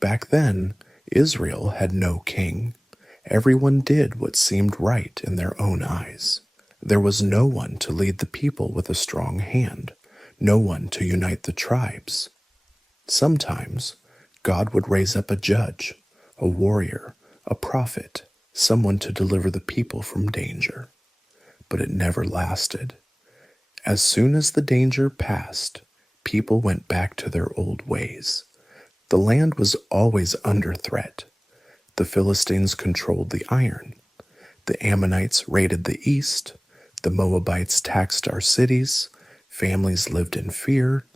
Back then, Israel had no king. Everyone did what seemed right in their own eyes. There was no one to lead the people with a strong hand, no one to unite the tribes. Sometimes, God would raise up a judge, a warrior, a prophet, someone to deliver the people from danger. But it never lasted. As soon as the danger passed, people went back to their old ways. The land was always under threat. The Philistines controlled the iron. The Ammonites raided the east. The Moabites taxed our cities. Families lived in fear.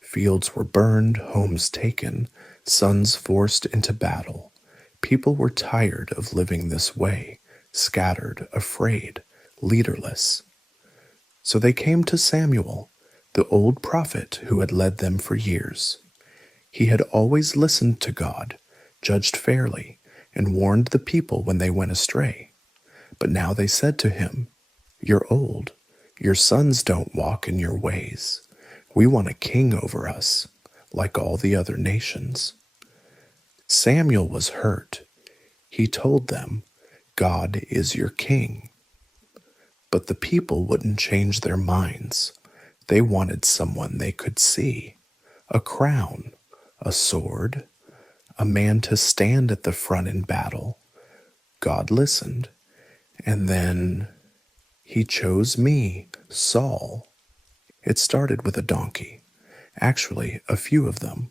Fields were burned, homes taken, sons forced into battle. People were tired of living this way, scattered, afraid, leaderless. So they came to Samuel, the old prophet who had led them for years. He had always listened to God, judged fairly, and warned the people when they went astray. But now they said to him, "You're old. Your sons don't walk in your ways. We want a king over us, like all the other nations." Samuel was hurt. He told them, "God is your king." But the people wouldn't change their minds. They wanted someone they could see, a crown, a sword, a man to stand at the front in battle. God listened, and then he chose me, Saul. It started with a donkey. Actually, a few of them.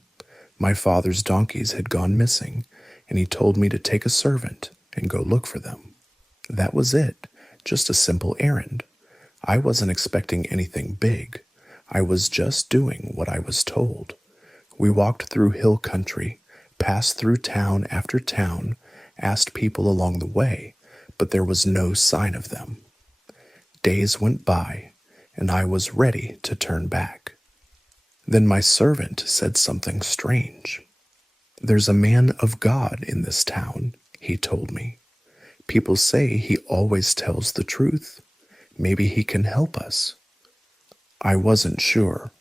My father's donkeys had gone missing, and he told me to take a servant and go look for them. That was it, just a simple errand. I wasn't expecting anything big. I was just doing what I was told. We walked through hill country, passed through town after town, asked people along the way, but there was no sign of them. Days went by, and I was ready to turn back. Then my servant said something strange. "There's a man of God in this town," he told me. "People say he always tells the truth. Maybe he can help us." I wasn't sure.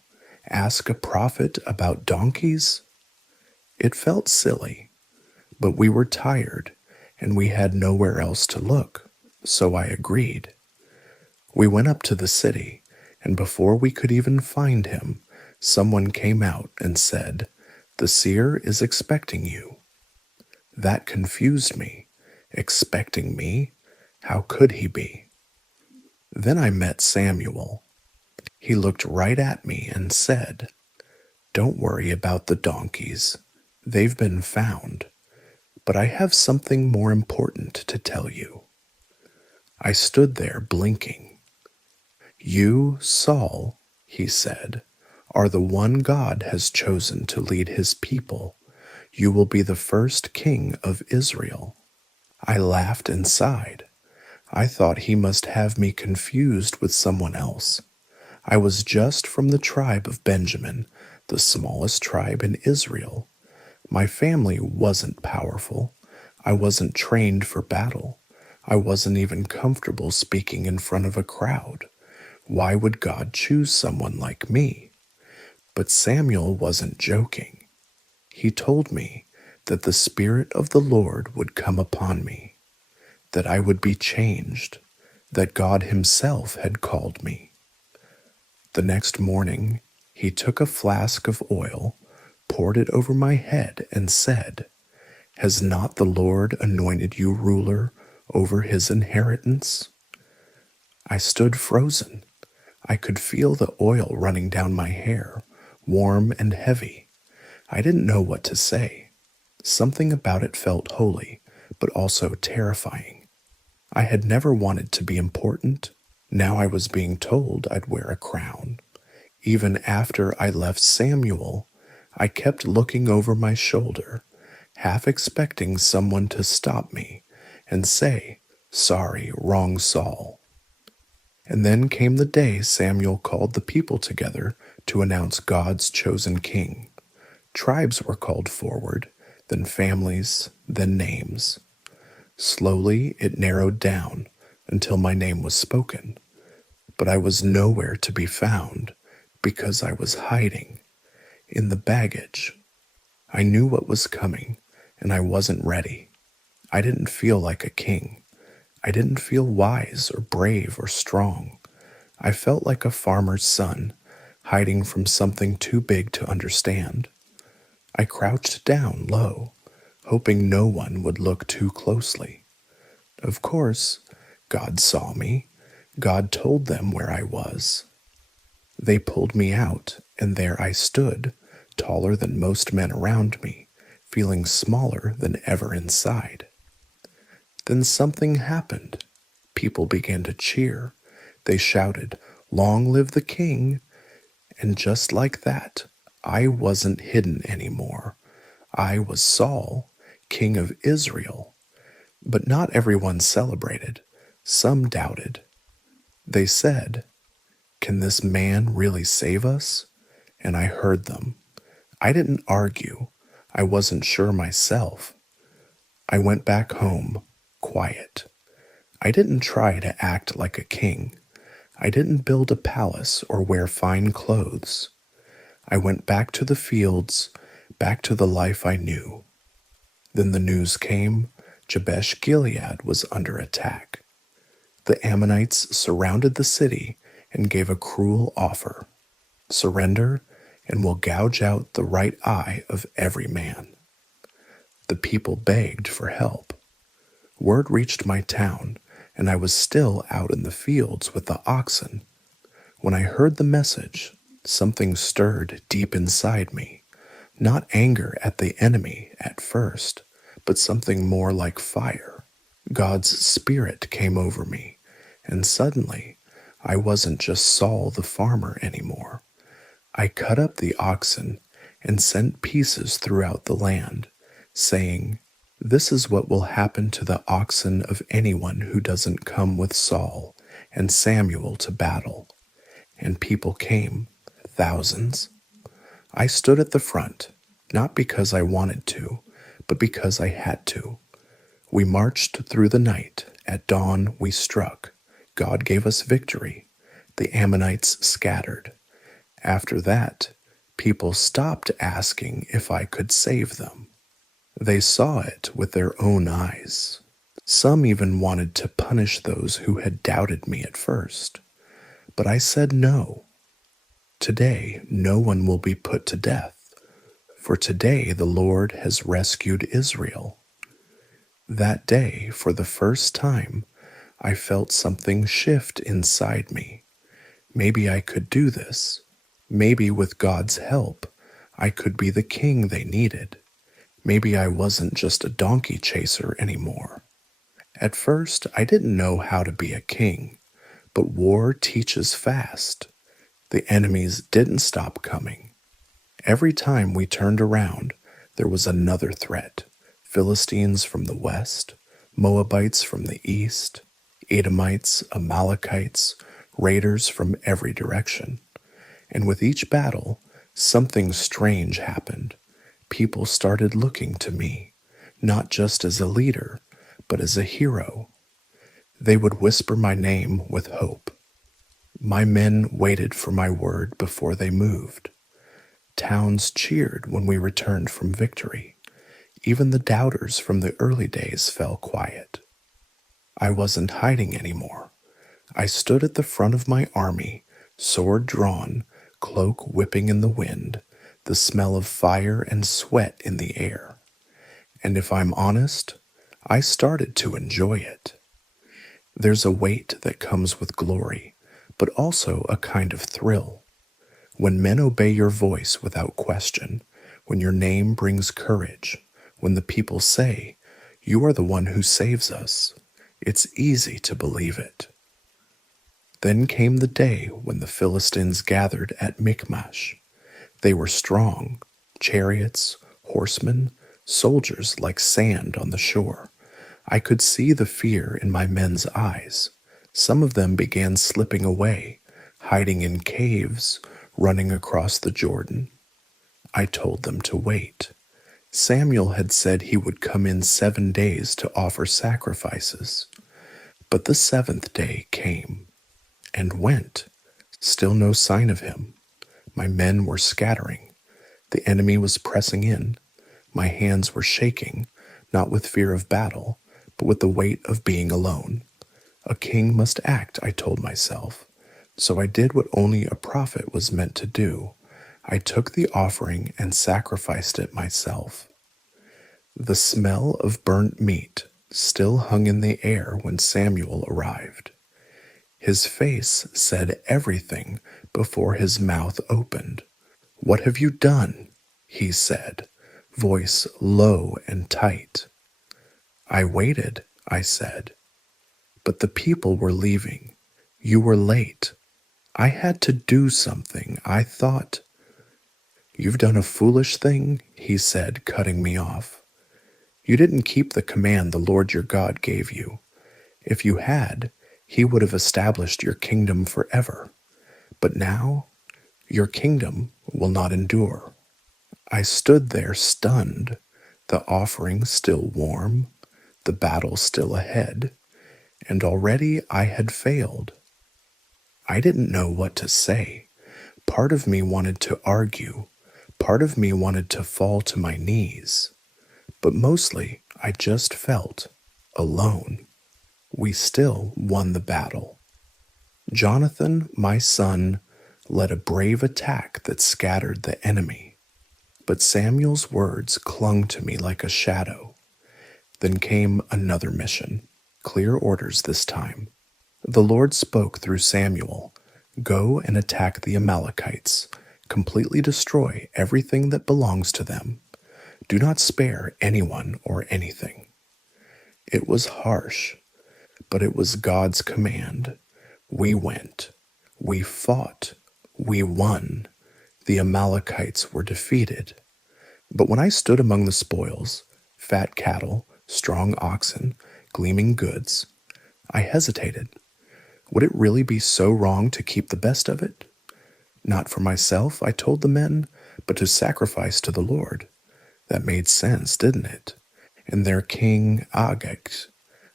Ask a prophet about donkeys? It felt silly, but we were tired, and we had nowhere else to look, so I agreed. We went up to the city, and before we could even find him, someone came out and said, "The seer is expecting you." That confused me. Expecting me? How could he be? Then I met Samuel. He looked right at me and said, "Don't worry about the donkeys. They've been found. But I have something more important to tell you." I stood there blinking. "You, Saul," he said, "are the one God has chosen to lead his people. You will be the first king of Israel." I laughed and sighed. I thought he must have me confused with someone else. I was just from the tribe of Benjamin, the smallest tribe in Israel. My family wasn't powerful. I wasn't trained for battle. I wasn't even comfortable speaking in front of a crowd. Why would God choose someone like me? But Samuel wasn't joking. He told me that the Spirit of the Lord would come upon me, that I would be changed, that God Himself had called me. The next morning, he took a flask of oil, poured it over my head, and said, "Has not the Lord anointed you ruler over His inheritance?" I stood frozen. I could feel the oil running down my hair, warm and heavy. I didn't know what to say. Something about it felt holy, but also terrifying. I had never wanted to be important. Now I was being told I'd wear a crown. Even after I left Samuel, I kept looking over my shoulder, half expecting someone to stop me and say, "Sorry, wrong Saul." And then came the day Samuel called the people together to announce God's chosen king. Tribes were called forward, then families, then names. Slowly it narrowed down until my name was spoken. But I was nowhere to be found because I was hiding in the baggage. I knew what was coming, and I wasn't ready. I didn't feel like a king. I didn't feel wise or brave or strong. I felt like a farmer's son, hiding from something too big to understand. I crouched down low, hoping no one would look too closely. Of course, God saw me. God told them where I was. They pulled me out, and there I stood, taller than most men around me, feeling smaller than ever inside. Then something happened. People began to cheer. They shouted, "Long live the king!" And just like that, I wasn't hidden anymore. I was Saul, king of Israel. But not everyone celebrated. Some doubted. They said, "Can this man really save us?" And I heard them. I didn't argue. I wasn't sure myself. I went back home, quiet. I didn't try to act like a king. I didn't build a palace or wear fine clothes. I went back to the fields, back to the life I knew. Then the news came. Jabesh Gilead was under attack. The Ammonites surrounded the city and gave a cruel offer. Surrender, and we'll gouge out the right eye of every man. The people begged for help. Word reached my town, and I was still out in the fields with the oxen. When I heard the message, something stirred deep inside me. Not anger at the enemy at first, but something more like fire. God's Spirit came over me, and suddenly I wasn't just Saul the farmer anymore. I cut up the oxen and sent pieces throughout the land, saying, "This is what will happen to the oxen of anyone who doesn't come with Saul and Samuel to battle." And people came, thousands. I stood at the front, not because I wanted to, but because I had to. We marched through the night. At dawn we struck. God gave us victory. The Ammonites scattered. After that, people stopped asking if I could save them. They saw it with their own eyes. Some even wanted to punish those who had doubted me at first. But I said no. Today, no one will be put to death, for today the Lord has rescued Israel. That day, for the first time, I felt something shift inside me. Maybe I could do this. Maybe with God's help, I could be the king they needed. Maybe I wasn't just a donkey chaser anymore. At first, I didn't know how to be a king, but war teaches fast. The enemies didn't stop coming. Every time we turned around, there was another threat. Philistines from the west, Moabites from the east, Edomites, Amalekites, raiders from every direction. And with each battle, something strange happened. People started looking to me, not just as a leader, but as a hero. They would whisper my name with hope. My men waited for my word before they moved. Towns cheered when we returned from victory. Even the doubters from the early days fell quiet. I wasn't hiding anymore. I stood at the front of my army, sword drawn, cloak whipping in the wind, the smell of fire and sweat in the air. And if I'm honest, I started to enjoy it. There's a weight that comes with glory, but also a kind of thrill. When men obey your voice without question, when your name brings courage, when the people say, "You are the one who saves us," it's easy to believe it. Then came the day when the Philistines gathered at Michmash. They were strong, chariots, horsemen, soldiers like sand on the shore. I could see the fear in my men's eyes. Some of them began slipping away, hiding in caves, running across the Jordan. I told them to wait. Samuel had said he would come in 7 days to offer sacrifices. But the 7th day came and went. Still no sign of him. My men were scattering. The enemy was pressing in. My hands were shaking, not with fear of battle, but with the weight of being alone. A king must act, I told myself. So I did what only a prophet was meant to do. I took the offering and sacrificed it myself. The smell of burnt meat still hung in the air when Samuel arrived. His face said everything before his mouth opened. "What have you done?" he said, voice low and tight. "I waited," I said, "but the people were leaving. You were late. I had to do something. I thought—" "You've done a foolish thing," he said, cutting me off. "You didn't keep the command the Lord your God gave you. If you had, he would have established your kingdom forever. But now, your kingdom will not endure." I stood there stunned, the offering still warm, the battle still ahead, and already I had failed. I didn't know what to say. Part of me wanted to argue. Part of me wanted to fall to my knees. But mostly, I just felt alone. We still won the battle. Jonathan, my son, led a brave attack that scattered the enemy. But Samuel's words clung to me like a shadow. Then came another mission, clear orders this time. The Lord spoke through Samuel, "Go and attack the Amalekites, completely destroy everything that belongs to them. Do not spare anyone or anything." It was harsh, but it was God's command. We went. We fought. We won. The Amalekites were defeated. But when I stood among the spoils, fat cattle, strong oxen, gleaming goods, I hesitated. Would it really be so wrong to keep the best of it? Not for myself, I told the men, but to sacrifice to the Lord. That made sense, didn't it? And their king Agag,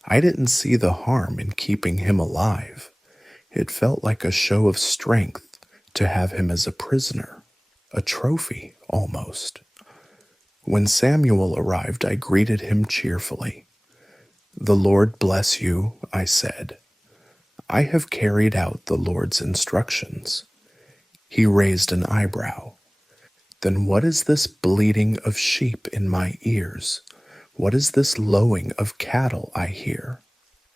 I didn't see the harm in keeping him alive. It felt like a show of strength to have him as a prisoner, a trophy almost. When Samuel arrived, I greeted him cheerfully. "The Lord bless you," I said. "I have carried out the Lord's instructions." He raised an eyebrow. "Then what is this bleating of sheep in my ears? What is this lowing of cattle I hear?"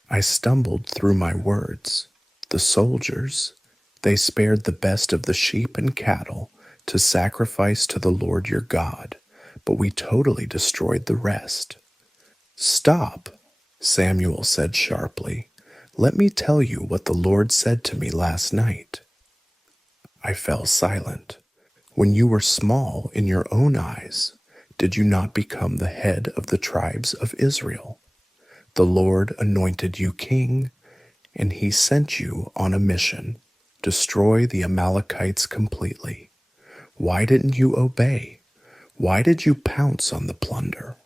I stumbled through my words. "The soldiers, they spared the best of the sheep and cattle to sacrifice to the Lord your God, but we totally destroyed the rest." "Stop," Samuel said sharply. "Let me tell you what the Lord said to me last night." I fell silent. "When you were small in your own eyes, did you not become the head of the tribes of Israel? The Lord anointed you king, and he sent you on a mission, destroy the Amalekites completely. Why didn't you obey? Why did you pounce on the plunder?"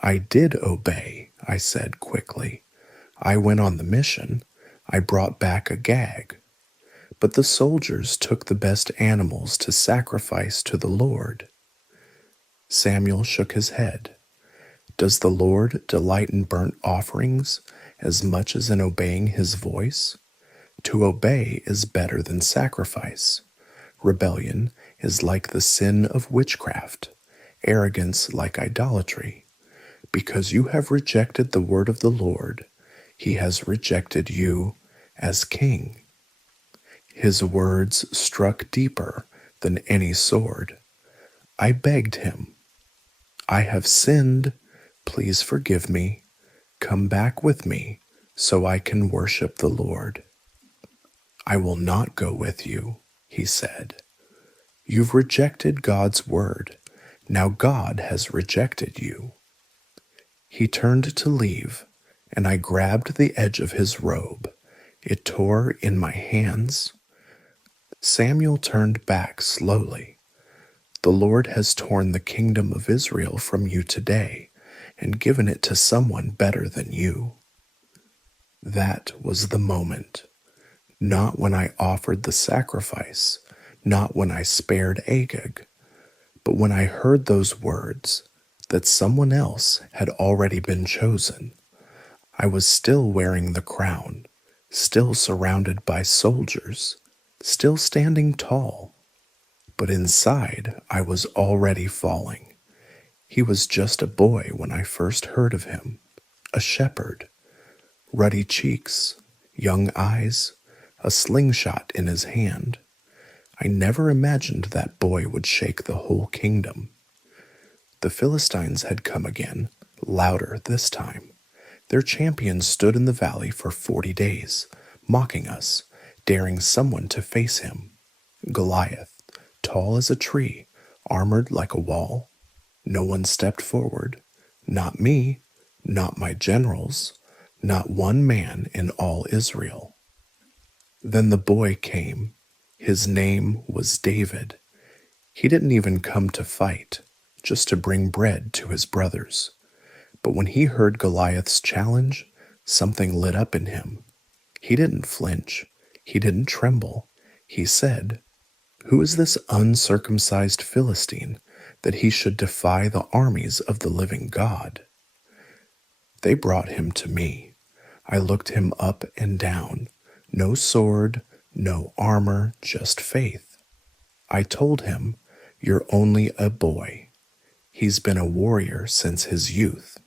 "I did obey," I said quickly. "I went on the mission. I brought back Agag. But the soldiers took the best animals to sacrifice to the Lord." Samuel shook his head. "Does the Lord delight in burnt offerings as much as in obeying his voice? To obey is better than sacrifice. Rebellion is like the sin of witchcraft, arrogance like idolatry. Because you have rejected the word of the Lord, he has rejected you as king." His words struck deeper than any sword. I begged him, "I have sinned. Please forgive me. Come back with me so I can worship the Lord." "I will not go with you," he said. "You've rejected God's word. Now God has rejected you." He turned to leave, and I grabbed the edge of his robe. It tore in my hands. Samuel turned back slowly. "The Lord has torn the kingdom of Israel from you today and given it to someone better than you." That was the moment. Not when I offered the sacrifice, not when I spared Agag, But when I heard those words, that someone else had already been chosen, I was still wearing the crown, still surrounded by soldiers, still standing tall. But inside, I was already falling. He was just a boy when I first heard of him, a shepherd, ruddy cheeks, young eyes, a slingshot in his hand. I never imagined that boy would shake the whole kingdom. The Philistines had come again, louder this time. Their champion stood in the valley for 40 days, mocking us, daring someone to face him. Goliath, tall as a tree, armored like a wall. No one stepped forward. Not me, not my generals, not one man in all Israel. Then the boy came. His name was David. He didn't even come to fight, just to bring bread to his brothers. But when he heard Goliath's challenge, something lit up in him. He didn't flinch. He didn't tremble. He said, "Who is this uncircumcised Philistine that he should defy the armies of the living God?" They brought him to me. I looked him up and down. No sword, no armor, just faith. I told him, "You're only a boy." He's been a warrior since his youth.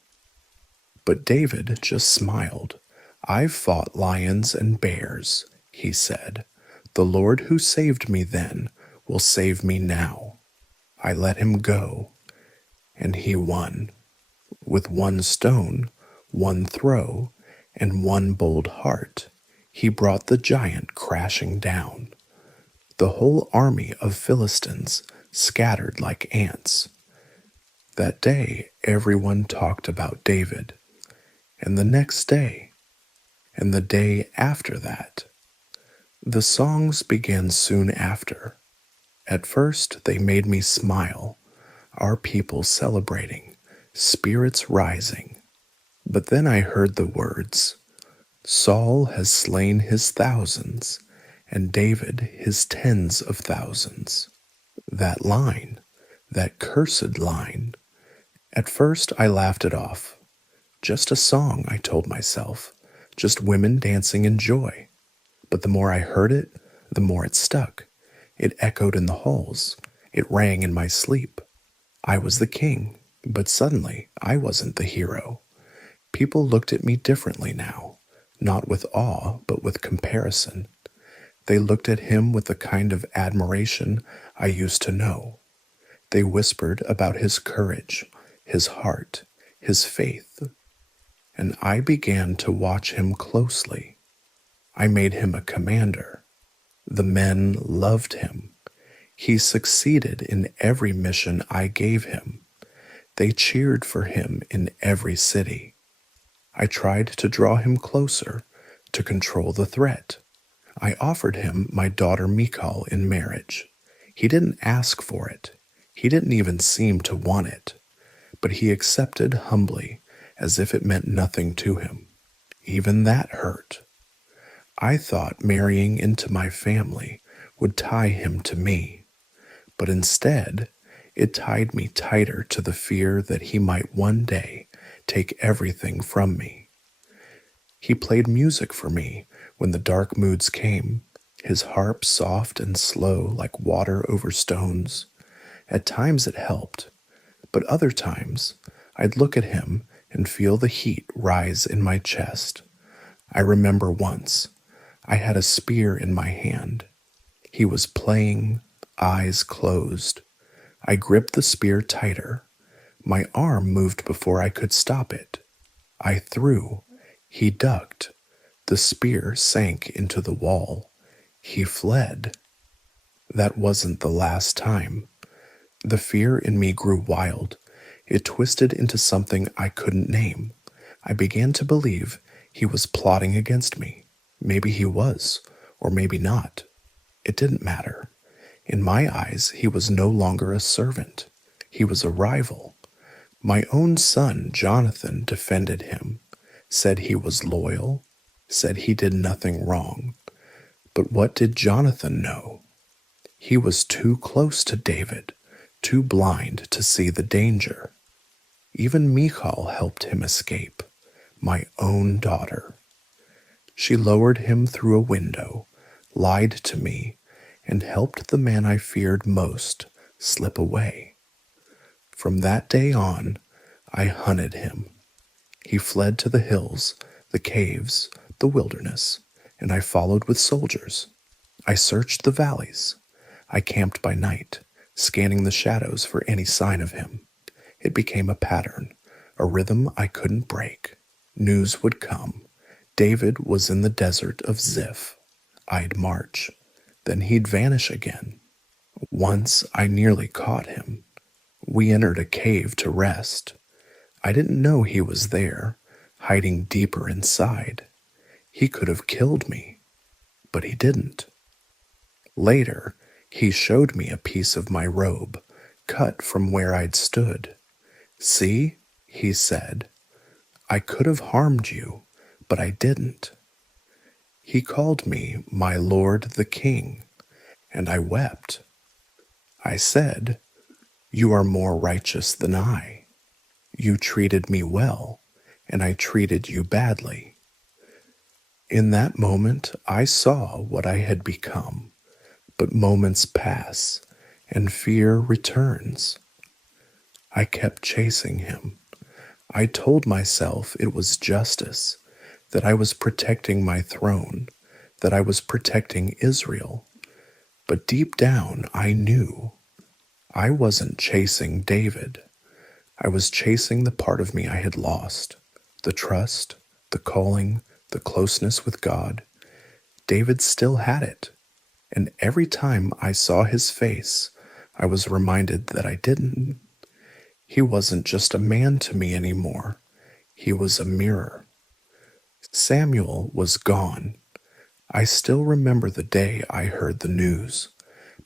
But David just smiled. "I've fought lions and bears," he said. "The Lord who saved me then will save me now." I let him go, and he won. With one stone, one throw, and one bold heart, he brought the giant crashing down. The whole army of Philistines scattered like ants. That day, everyone talked about David, and the next day, and the day after that. The songs began soon after. At first, they made me smile, our people celebrating, spirits rising. But then I heard the words, "Saul has slain his thousands, and David his tens of thousands." That line, that cursed line. At first, I laughed it off. Just a song, I told myself, just women dancing in joy. But the more I heard it, the more it stuck. It echoed in the halls. It rang in my sleep. I was the king, but suddenly I wasn't the hero. People looked at me differently now, not with awe, but with comparison. They looked at him with the kind of admiration I used to know. They whispered about his courage, his heart, his faith. And I began to watch him closely. I made him a commander. The men loved him. He succeeded in every mission I gave him. They cheered for him in every city. I tried to draw him closer, to control the threat. I offered him my daughter Michal in marriage. He didn't ask for it. He didn't even seem to want it. But he accepted humbly, as if it meant nothing to him. Even that hurt. I thought marrying into my family would tie him to me, but instead, it tied me tighter to the fear that he might one day take everything from me. He played music for me when the dark moods came, his harp soft and slow like water over stones. At times it helped, but other times I'd look at him and feel the heat rise in my chest. I remember once, I had a spear in my hand. He was playing, eyes closed. I gripped the spear tighter. My arm moved before I could stop it. I threw. He ducked. The spear sank into the wall. He fled. That wasn't the last time. The fear in me grew wild. It twisted into something I couldn't name. I began to believe he was plotting against me. Maybe he was, or maybe not. It didn't matter. In my eyes, he was no longer a servant. He was a rival. My own son, Jonathan, defended him, said he was loyal, said he did nothing wrong. But what did Jonathan know? He was too close to David, too blind to see the danger. Even Michal helped him escape, my own daughter. She lowered him through a window, lied to me, and helped the man I feared most slip away. From that day on, I hunted him. He fled to the hills, the caves, the wilderness, and I followed with soldiers. I searched the valleys. I camped by night, scanning the shadows for any sign of him. It became a pattern, a rhythm I couldn't break. News would come. David was in the desert of Ziph. I'd march. Then he'd vanish again. Once I nearly caught him. We entered a cave to rest. I didn't know he was there, hiding deeper inside. He could have killed me, but he didn't. Later, he showed me a piece of my robe, cut from where I'd stood. See, he said, I could have harmed you, but I didn't. He called me my Lord the King, and I wept. I said, you are more righteous than I. You treated me well, and I treated you badly. In that moment, I saw what I had become, but moments pass, and fear returns. I kept chasing him. I told myself it was justice, that I was protecting my throne, that I was protecting Israel. But deep down, I knew I wasn't chasing David. I was chasing the part of me I had lost, the trust, the calling, the closeness with God. David still had it, and every time I saw his face, I was reminded that I didn't. He wasn't just a man to me anymore. He was a mirror. Samuel was gone. I still remember the day I heard the news.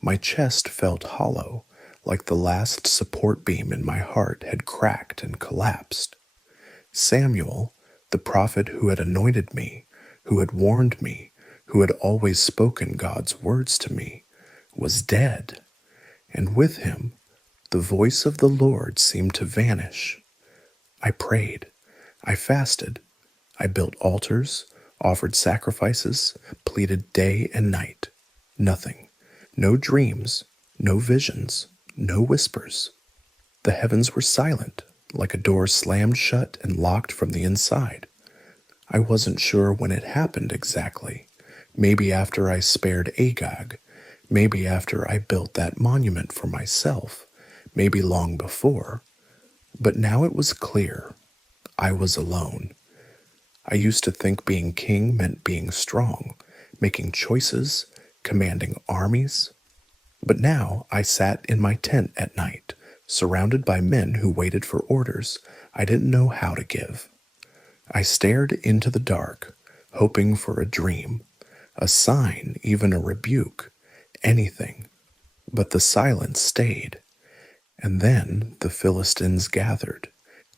My chest felt hollow, like the last support beam in my heart had cracked and collapsed. Samuel, the prophet who had anointed me, who had warned me, who had always spoken God's words to me, was dead, and with him, the voice of the Lord seemed to vanish. I prayed. I fasted. I built altars, offered sacrifices, pleaded day and night. Nothing. No dreams, no visions, no whispers. The heavens were silent, like a door slammed shut and locked from the inside. I wasn't sure when it happened exactly. Maybe after I spared Agag. Maybe after I built that monument for myself. Maybe long before. But now it was clear. I was alone. I used to think being king meant being strong, making choices, commanding armies. But now I sat in my tent at night, surrounded by men who waited for orders I didn't know how to give. I stared into the dark, hoping for a dream, a sign, even a rebuke, anything. But the silence stayed. And then the Philistines gathered.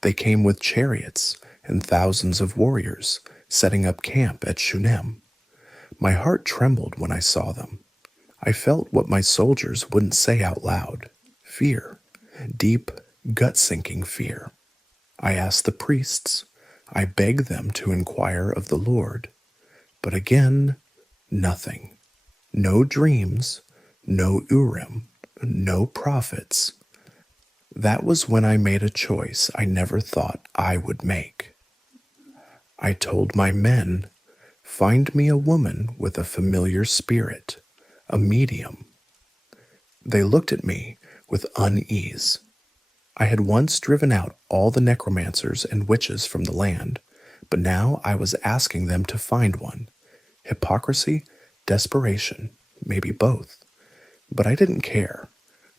They came with chariots and thousands of warriors, setting up camp at Shunem. My heart trembled when I saw them. I felt what my soldiers wouldn't say out loud. Fear. Deep, gut-sinking fear. I asked the priests. I begged them to inquire of the Lord. But again, nothing. No dreams, no Urim, no prophets. That was when I made a choice I never thought I would make. I told my men, find me a woman with a familiar spirit, a medium. They looked at me with unease. I had once driven out all the necromancers and witches from the land, but now I was asking them to find one. Hypocrisy, desperation, maybe both. But I didn't care.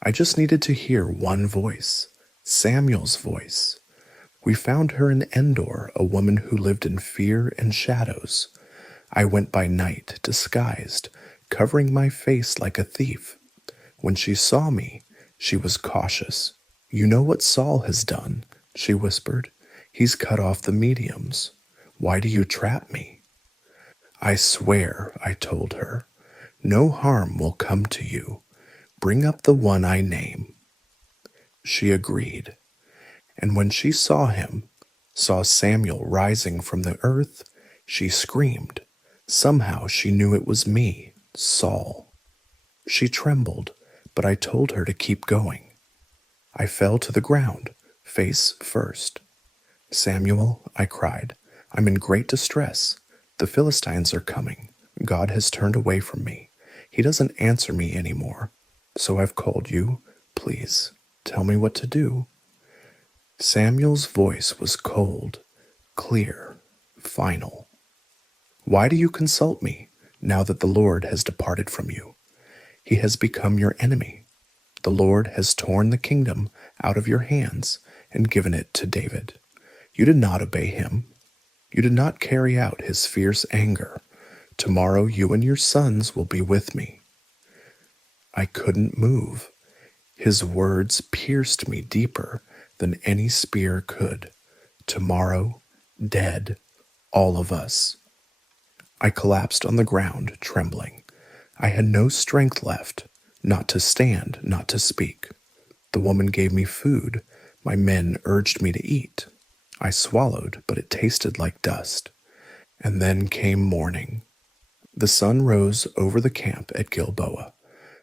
I just needed to hear one voice, Samuel's voice. We found her in Endor, a woman who lived in fear and shadows. I went by night, disguised, covering my face like a thief. When she saw me, she was cautious. You know what Saul has done, she whispered. He's cut off the mediums. Why do you trap me? I swear, I told her, no harm will come to you. Bring up the one I name. She agreed. And when she saw him, saw Samuel rising from the earth, she screamed. Somehow she knew it was me, Saul. She trembled, but I told her to keep going. I fell to the ground, face first. Samuel, I cried, I'm in great distress. The Philistines are coming. God has turned away from me. He doesn't answer me anymore. So I've called you. Please, tell me what to do. Samuel's voice was cold, clear, final. Why do you consult me, now that the Lord has departed from you? He has become your enemy. The Lord has torn the kingdom out of your hands and given it to David. You did not obey him. You did not carry out his fierce anger. Tomorrow you and your sons will be with me. I couldn't move. His words pierced me deeper than any spear could. Tomorrow, dead, all of us. I collapsed on the ground, trembling. I had no strength left, not to stand, not to speak. The woman gave me food. My men urged me to eat. I swallowed, but it tasted like dust. And then came morning. The sun rose over the camp at Gilboa.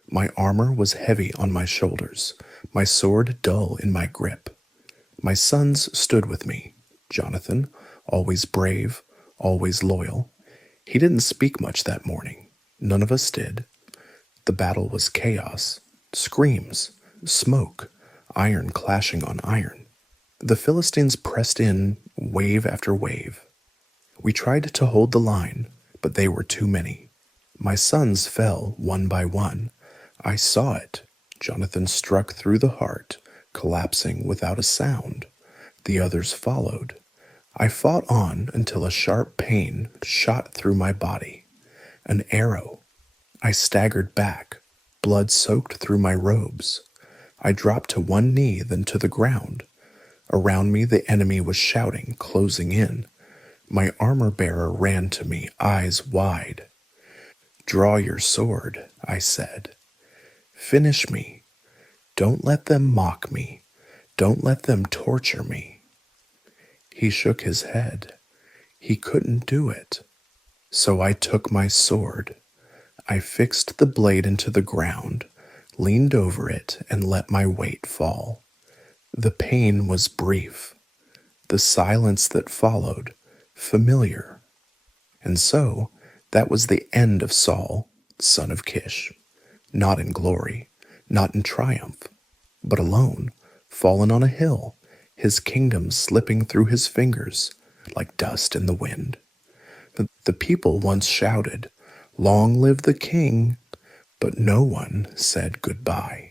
My armor was heavy on my shoulders, my sword dull in my grip. My sons stood with me. Jonathan, always brave, always loyal. He didn't speak much that morning. None of us did. The battle was chaos, screams, smoke, iron clashing on iron. The Philistines pressed in wave after wave. We tried to hold the line, but they were too many. My sons fell one by one. I saw it. Jonathan struck through the heart, collapsing without a sound. The others followed. I fought on until a sharp pain shot through my body. An arrow. I staggered back, blood soaked through my robes. I dropped to one knee, then to the ground. Around me the enemy was shouting, closing in. My armor-bearer ran to me, eyes wide. Draw your sword, I said. Finish me. Don't let them mock me. Don't let them torture me. He shook his head. He couldn't do it. So I took my sword. I fixed the blade into the ground, leaned over it, and let my weight fall. The pain was brief. The silence that followed, familiar. And so, that was the end of Saul, son of Kish. Not in glory, not in triumph, but alone, fallen on a hill, his kingdom slipping through his fingers like dust in the wind. The people once shouted, "Long live the king," but no one said goodbye.